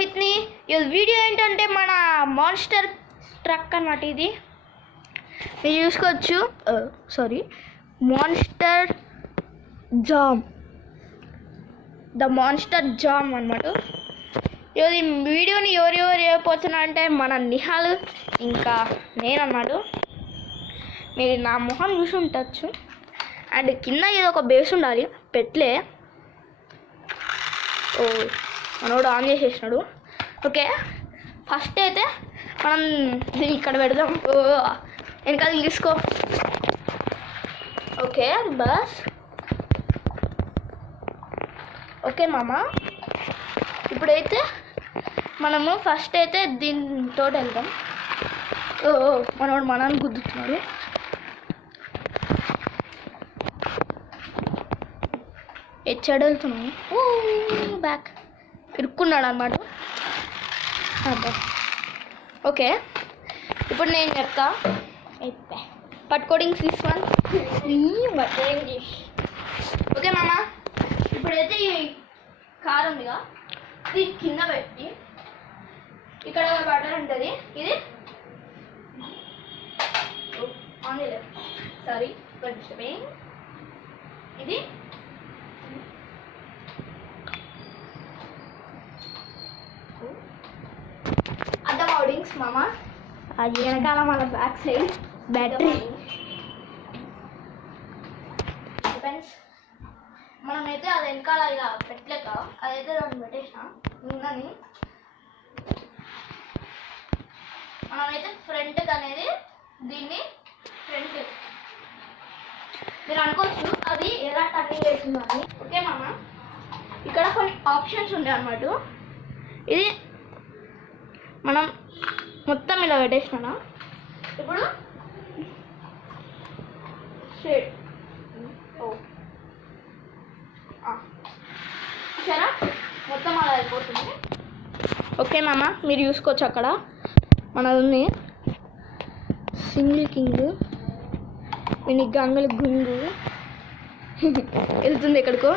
రోహిత్ని. ఈ వీడియో ఏంటంటే మన మాన్స్టర్ ట్రక్ అన్నమాట. ఇది మీరు చూసుకోవచ్చు. Sorry, monster jam, the monster jam అన్నమాట. ఈ వీడియోని ఎవరెవరు చేయబోతున్నా అంటే మన నిహాల్ ఇంకా నేను అన్నమాట. మీరు నా మొహం చూసి ఉండొచ్చు. అండ్ కింద ఏదో ఒక బేస్ ఉండాలి, పెట్లే. ఓ మనోడు ఆన్ చేసేసినాడు. ఓకే, ఫస్ట్ అయితే మనం దీన్ని ఇక్కడ పెడదాం. వెనకాల తీసుకో. Okay bus. ఓకే మామ, ఇప్పుడైతే మనము ఫస్ట్ అయితే దీంతో వెళ్దాం. మనోడు మనల్ని గుద్దుతున్నాడు. ఎచ్చాడు వెళ్తున్నాము. బ్యాక్ ఇరుక్కున్నాడు అన్నమాట. ఓకే, ఇప్పుడు నేను చెప్తా. పట్టుకోడింగ్ 6-1. ఓకే మామ, ఇప్పుడైతే ఈ కార్ ఉందిగా, దీని కింద పెట్టి ఇక్కడ బటన్ ఉంటుంది. ఇది సారీ ఇది అడ్డం అవుడింగ్స్ మామ. అది వెనకాల మన బ్యాక్ సైడ్ బ్యాటరీ. మనమైతే అది వెనకాల ఇలా పెట్టలేక అదైతే దాన్ని పెట్టేసిన ఉందని. మనమైతే ఫ్రంట్ అనేది దీన్ని ఫ్రంట్ మీరు అనుకోవచ్చు అది ఎలా టర్నింగ్ వేస్తుందో అని. ఓకే మామ, ఇక్కడ కొన్ని ఆప్షన్స్ ఉంటాయి అన్నమాట. ఇది మనం మొత్తం ఇలా పెట్టేసినా. ఇప్పుడు షేడ్ సరే మొత్తం అలా అయిపోతుంది. ఓకే మామ, మీరు చూసుకోవచ్చు అక్కడ మనది సింగిల్ కింగ్, నేను గంగల గుంగు వెళ్తుంది ఎక్కడికో.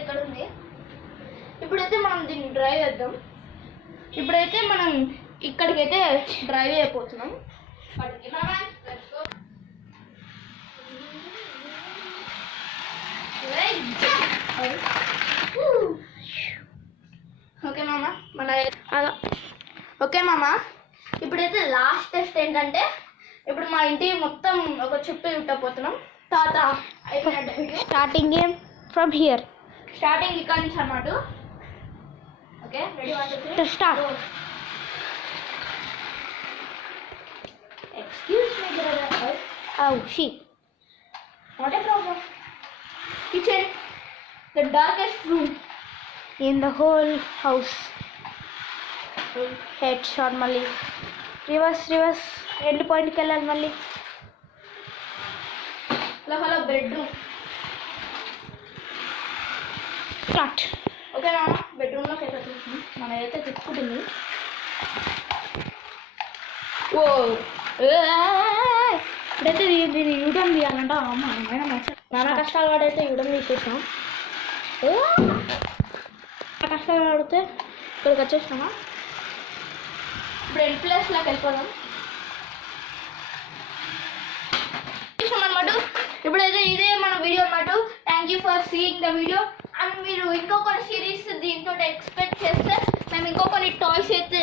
ఇక్కడ ఉంది. ఇప్పుడైతే మనం దీన్ని డ్రైవ్ చేద్దాం. ఇప్పుడైతే మనం ఇక్కడికైతే డ్రైవ్ అయిపోతున్నాం. ఓకే మామ, ఓకే మామ, ఇప్పుడైతే లాస్ట్ టెస్ట్ ఏంటంటే ఇప్పుడు మా ఇంటి మొత్తం ఒక చుట్టూ చుట్టపోతున్నాం. తాత అయిపోయినట్టు starting game from here. Starting ఇక్కడ నుంచి అన్నమాట. Okay, ready 1 2 3 start. Excuse me brother. Oh shit, not a problem. Kitchen, the darkest room in the whole house. Head shot మళ్ళీ రివర్స్ ఎండ్ పాయింట్కి వెళ్ళాలి మళ్ళీ. Hello bedroom start. ఓకే నా బెడ్రూమ్లోకి అయితే చూస్తున్నాం. మన అయితే తిప్పుకుంటుంది. ఓ ఇప్పుడైతే దీన్ని యూటర్న్ తీయాలంట. అమ్మ నానా కష్టాలు పడైతే యూటర్న్ తీసేసాం. కష్టాలు పడితే ఇక్కడికి వచ్చేసినామా. ఇప్పుడు ఎండ్ ప్లేస్లోకి వెళ్ళిపోదాం అన్నమాట. ఇప్పుడైతే ఇదే మన వీడియో అన్నమాట. Thank you for seeing the video. And మీరు ఇంకొక సిరీస్ దీంతో ఎక్స్పెక్ట్ చేస్తే మేము ఇంకొక టాయ్స్ అయితే